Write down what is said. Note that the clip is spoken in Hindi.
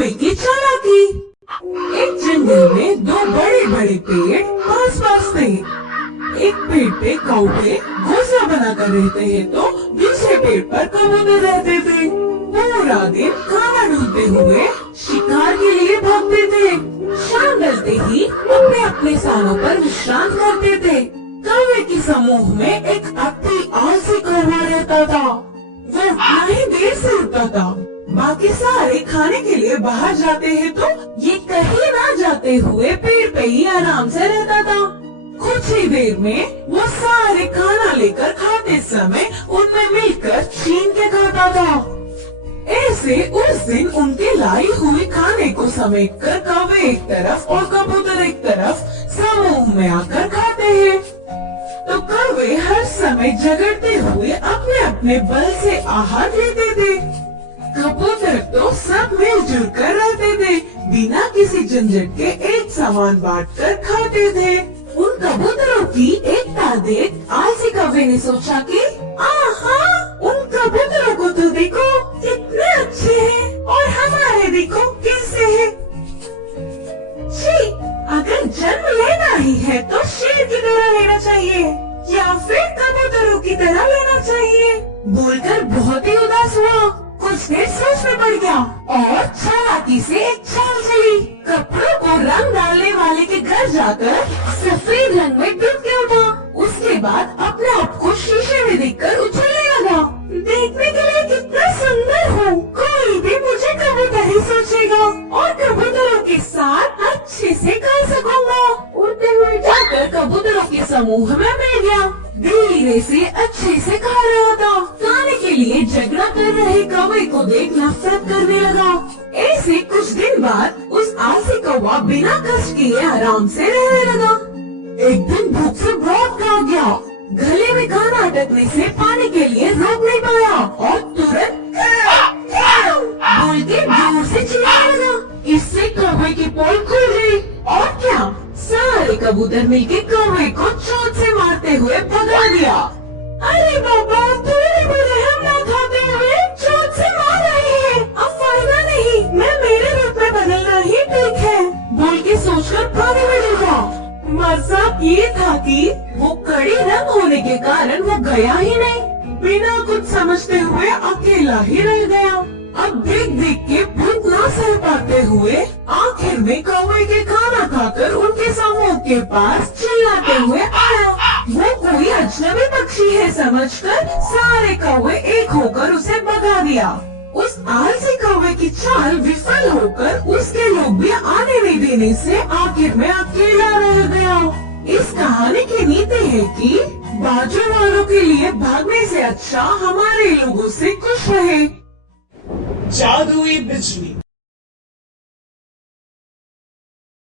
कौवे की चालाकी। एक जंगल में दो बड़े बड़े पेड़ पास पास थे। एक पेड़ पे कौवे घोंसला बनाकर रहते हैं तो दूसरे पेड़ पर कबूतर रहते थे। पूरा दिन खाना ढूंढते हुए शिकार के लिए भागते थे। शाम ढलते ही अपने अपने स्थानों पर विश्राम करते थे। कौवे के समूह में एक अति आलसी कौवा रहता था। वो उतना ही देर से उठता था। बाकी सारे खाने के लिए बाहर जाते हैं तो ये कहीं ना जाते हुए पेड़ पे ही आराम से रहता था। कुछ ही देर में वो सारे खाना लेकर खाते समय उनमें मिलकर छीन के खाता था। ऐसे उस दिन उनके लाई हुई खाने को समेटकर कौवे एक तरफ और कबूतर एक तरफ समूह में आकर खाते हैं। तो कौवे हर समय झगड़ते हुए अपने अपने बल से आहार लेते थे। कबूतर तो सब मिलजुल कर रहते थे, बिना किसी झंझट के एक सामान बांटकर खाते थे। उन कबूतरों की एकता देख आलसी कौवे ने सोचा कि आहा, उन कबूतरों को तो देखो कितने अच्छे हैं और हमारे देखो कैसे हैं। छी, अगर जन्म लेना ही है तो शेर की तरह लेना चाहिए या फिर कबूतरों की तरह लेना चाहिए। बोलकर बहुत ही उदास हुआ। कुछ देर सोच में पड़ गया और चालाकी से एक चाल चली। कपड़ों को रंग डालने वाले के घर जाकर सफेद रंग में डूब के उठा। उसके बाद अपने आप को शीशे में देखकर उछलने लगा। देखने के लिए कितना सुंदर हूँ, कोई भी मुझे कबूतर ही सोचेगा और कबूतरों के साथ अच्छे से खा सकूंगा। उड़ते हुए जाकर कबूतरों के समूह में मिल गया। धीरे से अच्छे से खा रहा था। खाने के लिए झगड़ा कर रहे कौवे को देख नफरत करने लगा। ऐसे कुछ दिन बाद उस आलसी कौवा बिना कष्ट किए आराम से रहने लगा। एक दिन भूख से बहुत भाग गया। गले में खाना अटकने से पानी के लिए रोक नहीं पाया और तुरंत बोल के जोर से चिल्लाने लगा। इससे कौवे की पोल खुल गई और क्या, सारे कबूतर मिलके कौवे को चोट से मारते हुए भगा दिया। अरे बाबा, तुम्हें बोले हम ना खाते हुए चोट से मार रहे हैं। अब फायदा नहीं, मैं मेरे रूप में बदलना ही ठीक है, बोल के सोचकर पानी में डूबा। मजा ये था कि वो कड़ी रंग होने के कारण वो गया ही नहीं। बिना कुछ समझते हुए अकेला ही रह गया। अब देख देख के भूख न सह पाते हुए आखिर में कौवे के खाना खाकर उनके समूह के पास चिल्लाते हुए आया। वो कोई अजनबी पक्षी है समझकर सारे कौवे एक होकर उसे भगा दिया। उस आलसी कौवे की चाल विफल होकर उसके लोग भी आने नहीं देने से आखिर में अकेला रह गया। इस कहानी की नीति है कि बाजू वालों के लिए भागने से अच्छा हमारे लोगों से खुश रहे। जादुई बिजली।